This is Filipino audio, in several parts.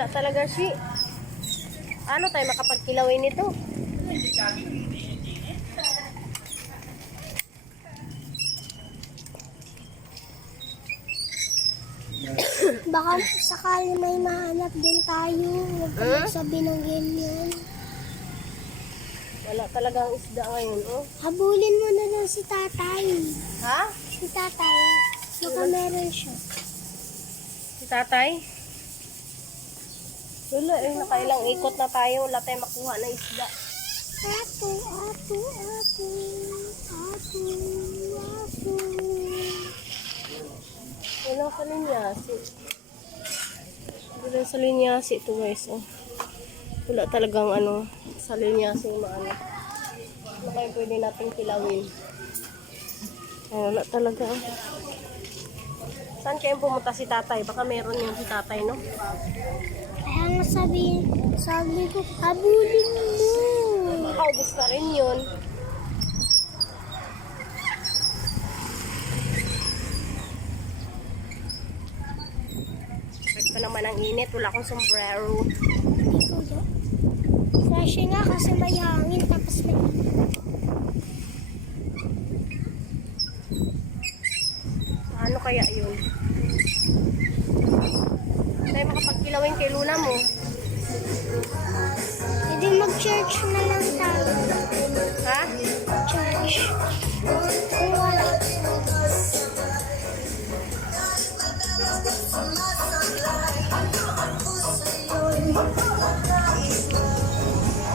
Wala talaga siya. Ano tayo makapagkilawin nito? Baka sakali may mahanap din tayo. Huwag ka magsabi ng ganyan. Wala talagang isda ngayon, oh. Habulin mo na lang si tatay. Ha? Si tatay. Baka meron siya. Si tatay? Wala eh, nakailang ikot na tayo. Wala tayong makuha na isda. Ato, ato, ato. Ato, ato. Wala sa linyasi. Wala sa linyasi ito guys, oh. Wala talagang ano, sa linyasi maano. Ano kayo pwede nating kilawin? Ay, wala talaga. Oh. Saan kayo pumunta si tatay? Baka meron yung si tatay, no? Kaya nga sabi ko, habulin mo. Makaubos na rin yun. Ito naman ang init. Wala akong sombrero. Ikaw daw. Fresh nga kasi may hangin tapos may Ano kaya yun? Tayo makapagkilawin kay Luna mo. hindi mag-church na lang tayo. Ha? Church. Kung wala.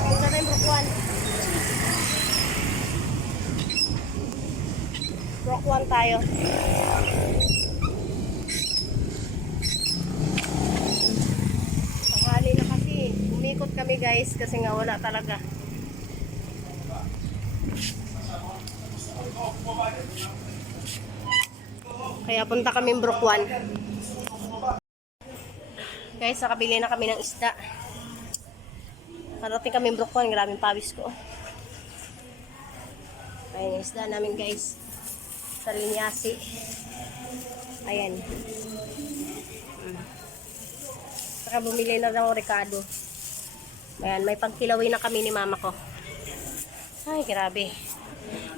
Punta tayong Brooklyn. Brooklyn tayo. Tanghali na kasi. Umikot kami guys kasi nga wala talaga. Kaya punta kami Brooklyn. Guys, nakabili na kami ng isda. Parating kami Brooklyn, grabing pawis ko. Ayan yung isda namin guys. Sa linyasi. Ayan. Saka bumili na ng Ricardo. Ayan, may pagkilawin na kami ni mama ko. Ay, grabe.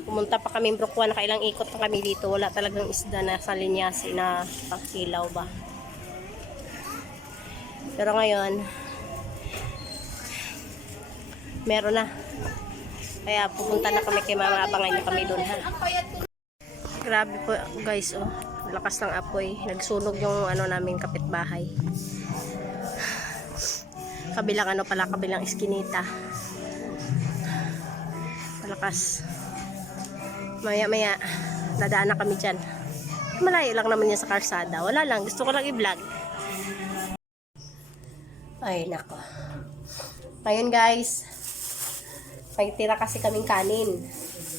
Pumunta pa kami Brooklyn, nakailang ikot na kami dito. Wala talagang isda na sa linyasi na pagkilaw ba. Pero ngayon, meron na. Kaya pupunta na kami kay mama. Abangan niyo kami doon, ha. Grabe po guys, oh. Lakas ng apoy. Nagsunog yung ano namin kapitbahay. Kabilang ano pala, kabilang iskinita. Malakas. Maya-maya, dadaan na kami dyan. Malayo lang naman yan sa karsada. Wala lang, gusto ko lang i-vlog. Ay, nako. Ngayon guys, may tira kasi kaming kanin.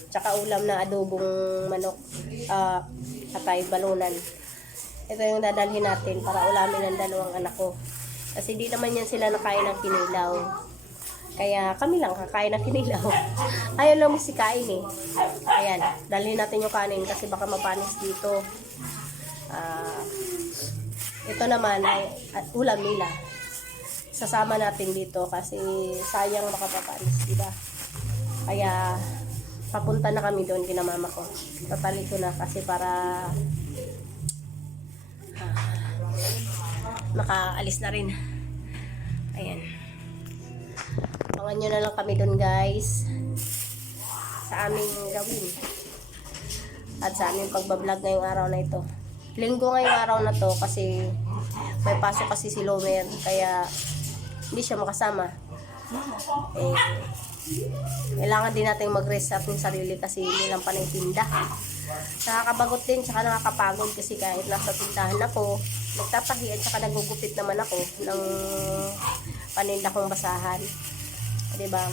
Tsaka ulam na adobong manok. Atay balunan. Ito yung dadalhin natin para ulamin ng dalawang anak ko. Kasi di naman yan sila nakain ng kinilaw. Kaya kami lang kakain ng kinilaw. Ayaw lang musikain eh. Ayan, dalhin natin yung kanin kasi baka mapanis dito. Ito naman ay ulam nila. Sasama natin dito kasi sayang makapapanis, diba? Kaya papunta na kami doon kina mama ko. Tatali ko na kasi para makaalis na rin. Ayan. Abangan nyo na lang kami doon guys sa aming gawin at sa aming pagbablog ngayong araw na ito. Linggo ngayong araw na to kasi may pasok kasi si Lomer kaya hindi siya makasama. Kailangan din natin mag-rest sa ating sarili kasi hindi lang panitinda. Nakakabagot din, tsaka nakakapagod kasi kahit nasa tindahan ako, nagtatahi at tsaka nagugupit naman ako ng paninda kong basahan. Diba?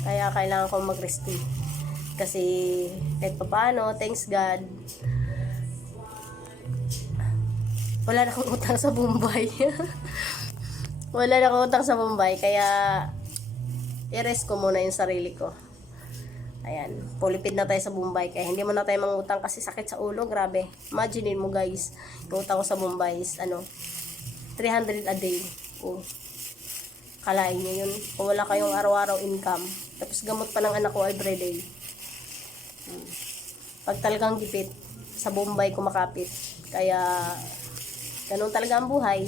Kaya kailangan kong mag-rest din. Kasi kahit pa paano, thanks God, wala na akong utang sa Bombay. Wala na akong utang sa Bombay, kaya i-rest ko muna yung sarili ko. Ayan, pulipid na tayo sa Bombay kaya hindi mo na tayo mangutang kasi sakit sa ulo, grabe. Imaginein mo guys, yung utang ko sa Bombay is 300 a day. Oh. Kalain niyo yun. Kung wala kayong araw-araw income. Tapos gamot pa ng anak ko everyday. Pag talagang gipit, sa Bombay kumakapit. Kaya, ganun talaga ang buhay.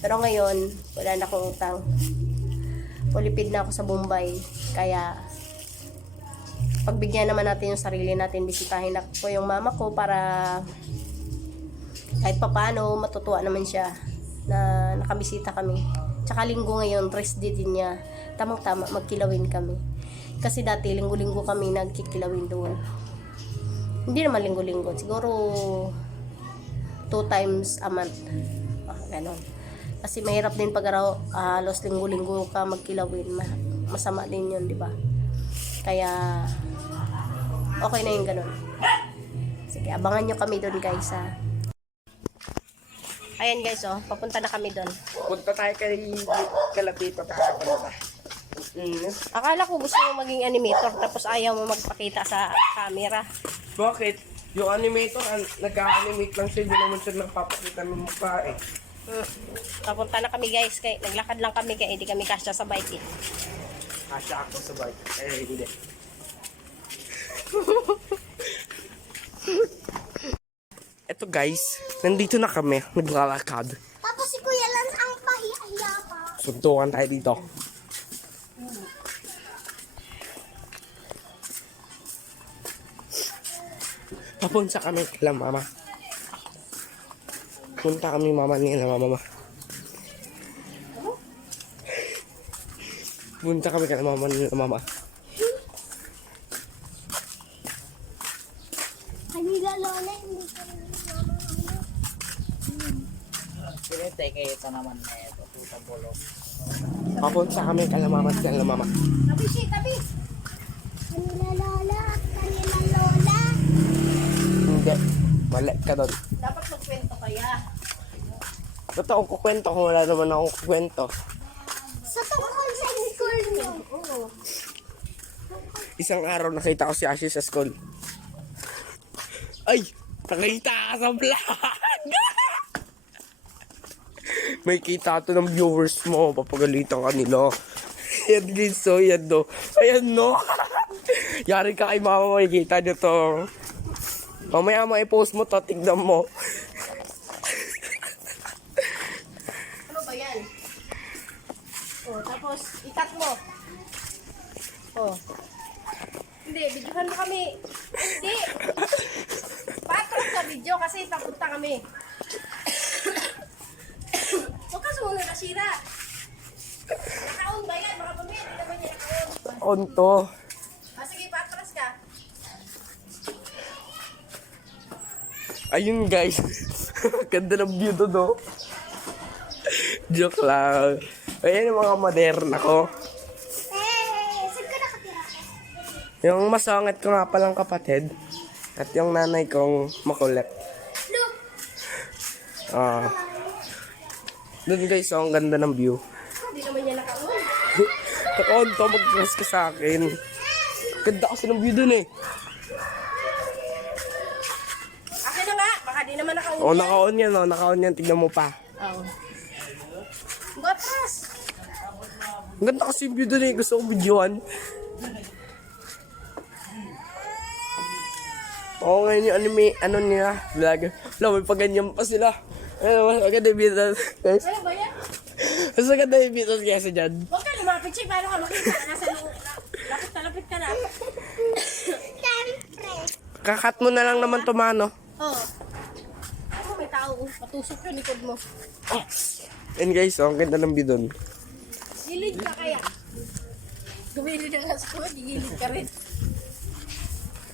Pero ngayon, wala na akong utang. Pulipid na ako sa Bombay. Kaya, pagbigyan naman natin yung sarili natin, bisitahin ako yung mama ko para kahit papano matutuwa naman siya na nakabisita kami. Tsaka linggo ngayon, rest day din niya. Tamang-tama, magkilawin kami. Kasi dati, linggo-linggo kami nagkikilawin doon. Hindi naman linggo-linggo. Siguro 2 times a month. Ganon. Kasi mahirap din pag halos linggo-linggo ka magkilawin. Masama din yun, di ba? Kaya, okay na yung ganon. Sige, abangan nyo kami doon guys ha. Ayan guys, oh, papunta na kami doon. Punta tayo kay Kalapito kakapunta. Akala ko gusto mo maging animator tapos ayaw mo magpakita sa camera. Bakit? Yung animator, nagka-animate lang siya, hindi naman siya nagpapakita ng mukha eh. Papunta na kami guys, kay naglakad lang kami kaya hindi kami kasya sa bike eh. Kasya ako sa bike. Eh, hindi. Eto guys, nandito na kami, naglalakad. Tapos si Kuya Lance ang pahiya pa. Suntukan tayo dito. Papunta kami kila mama. Punta kami mama nila mama. Punta kami kila mama nila mama. Kanila lola, hindi ka rin Pinitake naman na ito, tutang bulong. Papunta kami kila mama nila mama. Tabi siya, tabi. Kanila lola at kanila lola. Hindi, mali ka doon. Dapat magkwento kaya. Totoo ko kwento kung wala naman akong kwento. Sa tungkol sa school niyo. Oo. Isang araw nakita ko si Ashi sa school. Ay! Nakita ka sa vlog! May kita to ng viewers mo. Papagalitan ka nila. Yan din so, yan no. Ayan no. Yari ka kay mama, makikita nyo to. Mamaya mo i-post mo to, tignan mo. Ano ba yan? Oh, tapos ikat mo. Oh. Hindi, videohan mo kami. Hindi. Patros sa video kasi papunta kami. Huwag ka sumunod na sira. Naka-on ba yan? Baka pamilya, hindi naman niya naka-on. On to. Sige, patros ka. Ayun guys. Ganda ng view to no. Joke lang. Ayan yung mga moderna ko. Saan ka nakatira? Yung masangit ko nga palang kapatid. At yung nanay kong makulit. Look! Doon guys, ang ganda ng view. Hindi naman niya naka-on. Naka-on to, mag-cross ka sa akin. Ganda kasi ng view dun eh. Akin na nga, baka di naman naka-on. Oh, naka-on yan, oh. Naka-on yan. Tignan mo pa. Oo. Batras! Ang ganda kasi yung view dun eh. Gusto kong videoan. Oo, ngayon yung anime, ano nila, vlog. Wala, may paganyan pa sila. Ano, mas maganda yung videos, guys. Ano ba yan? Mas maganda yung videos kaysa dyan. Huwag ka lumapit siya, paano ka makita? Nasa lapit na lapit ka na. Siyempre. Kakat mo na lang naman tumano. Oo. Ako may tao, patusok yung likod mo. Oh. And guys, oh, ang ganda ng view dun. Gilid ka kaya. Gumilid na sa kuwa, gigilid ka rin.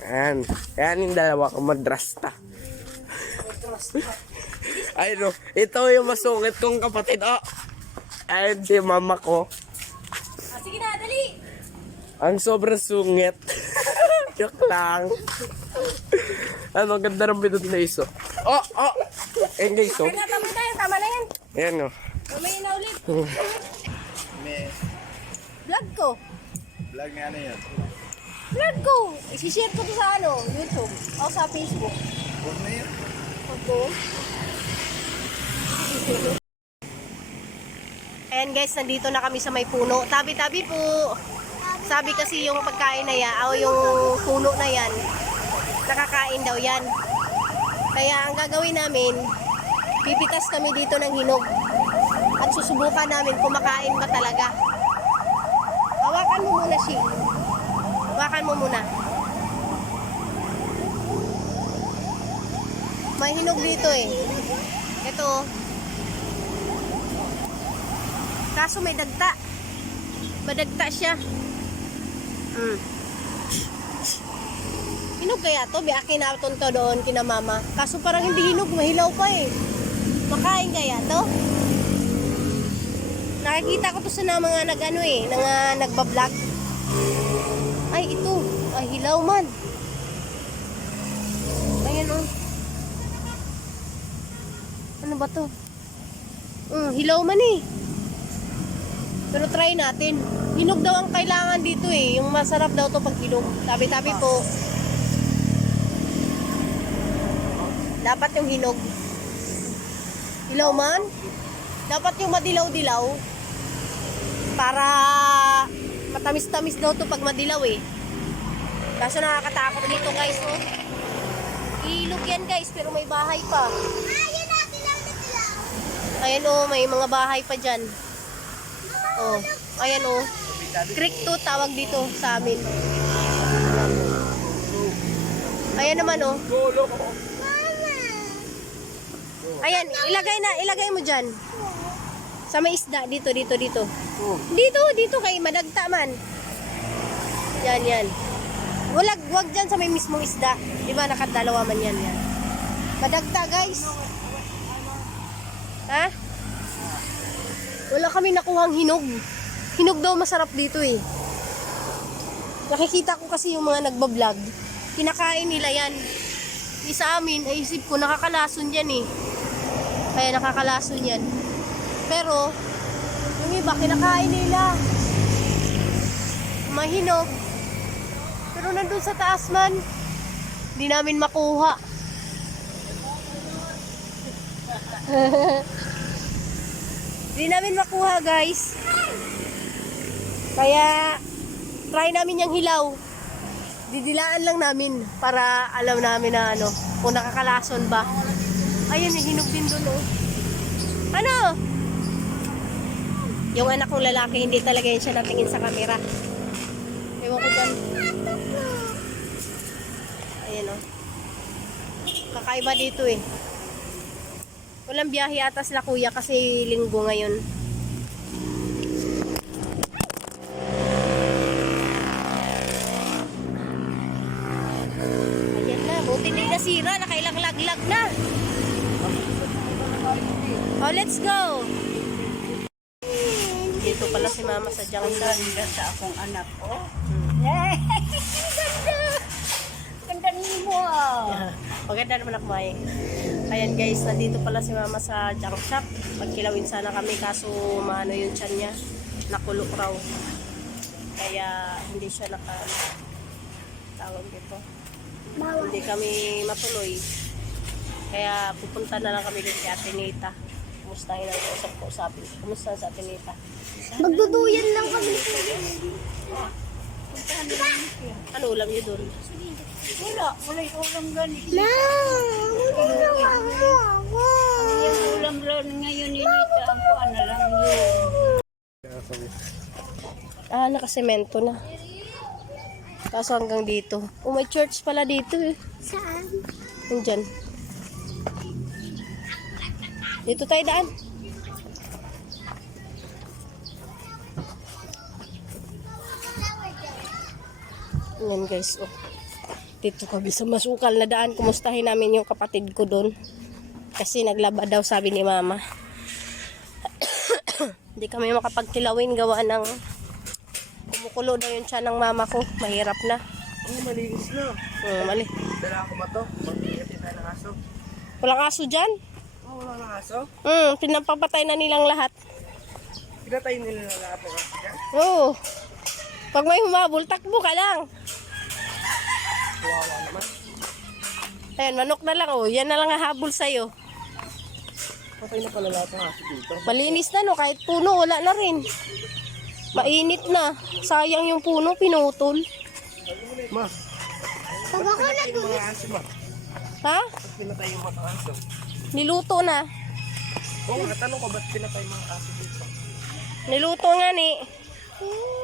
Ayan. Ayan yung dalawa ko madrasta. Ay no, ito yung masungit kong kapatid. Oh. Ayan si mama ko. Sige na, dali! Ang sobrang sungit. Joke lang. Ano, ganda ng bidot na iso. Oh, oh! Ayan guys, oh. Kaya tama na yan. Ayan, oh. Mamaya na ulit. Vlog ko. Vlog na ano yan? Vlog ko. Isishare ko to sa ano, YouTube. O sa Facebook. Huwag na yan. Huwag ko. Ayan guys, nandito na kami sa may puno. Tabi-tabi po. Sabi kasi yung pagkain na yan, o yung puno na yan, nakakain daw yan. Kaya ang gagawin namin, pipitas kami dito ng hinog. At susubukan namin kung makain ba talaga. Hawakan mo muna siya. Hawakan mo muna. May hinog dito eh. Ito. Kaso may dagta. Madagta siya. Hinog kaya to? Biakin natin to doon kina mama. Kaso parang hindi hinog. Mahilaw pa eh. Makain kaya to? Nakikita ko to sa mga nag-ano eh. Nagbablog. Ay ito. Ay hilaw man. Ayan oh. Ano ba to? Hilaw man eh. Pero try natin. Hinog daw ang kailangan dito eh. Yung masarap daw to pag hinog. Tabi-tabi po. Dapat yung hinog. Hilaw man? Dapat yung madilaw-dilaw. Para matamis-tamis daw to pag madilaw eh. Kaso nakakatakot dito guys oh. Ilog yan guys pero may bahay pa. Ayan oh, may mga bahay pa dyan. Oh, ayan oh. Creek to tawag dito sa amin. Ayan naman oh. Ayan, ilagay mo dyan. Sa may isda, dito. Dito kay madagta man. Yan. Wag dyan sa may mismong isda. Diba nakadalawa man yan. Madagta guys. Ha? Wala kami nakuhang hinog. Hinog daw masarap dito eh. Nakikita ko kasi yung mga nagbablog. Kinakain nila yan. Sa amin, ay isip ko nakakalason yan eh. Kaya nakakalason yan. Pero, yung iba kinakain nila. Mahinog. Pero nandun sa taas man, hindi namin makuha. Hindi namin makuha guys. Kaya try namin yung hilaw. Didilaan lang namin para alam namin na ano, kung nakakalason ba. Ayun, hinog din doon oh. Ano? Yung anak kong lalaki, hindi talaga yun siya natingin sa camera. Ewan ko dyan. Ayan oh. Kakaiba dito eh. Walang biyahe ata sila kuya kasi linggo ngayon. Ayan na, buti na nasira, nakailang laglag na. Oh, let's go! Dito pala si mama sa junction. Sa akong anak ko. Ganda mo ah. Maganda naman ako may. Ayan guys, nandito pala si mama sa junk shop. Magkilawin sana kami kaso maano yung tiyan niya. Nakulok raw. Kaya hindi siya tawag dito. Hindi kami matuloy. Kaya pupunta na lang kami dito kay Ate Nita. Kumustahin ang usap-usapin. Kumusta sa Ate Nita? Magduduyan lang kami. Ano ulam niyo doon? Wala yung ulam gani. Yung ulam ron ngayon inita ang kuan na lang yun. Nakasemento na. Kaso hanggang dito. Oh, may church pala dito eh. Saan? Nandyan. Dito tayo daan. Ayan guys, oh. Dito kami sa masukal na daan. Kumustahin namin yung kapatid ko doon. Kasi naglaba daw sabi ni mama. Hindi kami makapagkilawin gawa ng kumukulo daw yung tiyan ng mama ko. Mahirap na. Malinis na. Mali. Dala ko to. Pag-iyatin tayo ng aso. Walang aso dyan? Wala ng aso. Pinapapatay na nilang lahat. Pinatay nila na lahat ng aso dyan. Oo. Pag may humabol, takbo ka lang. Kawawa naman. Ayan, manok na lang oh. Yan na lang ang habol sa'yo. Patay na pala lahat ng aso dito. Malinis na no, kahit puno wala na rin. Mainit na. Sayang yung puno, pinutol. Ma, Pag ako patay yung mga aso ma. Ha? Ba't pinatay yung mga aso? Niluto na. Oo nga, tanong ko ba't pinatay yung mga aso dito? Niluto nga ni. Hmm.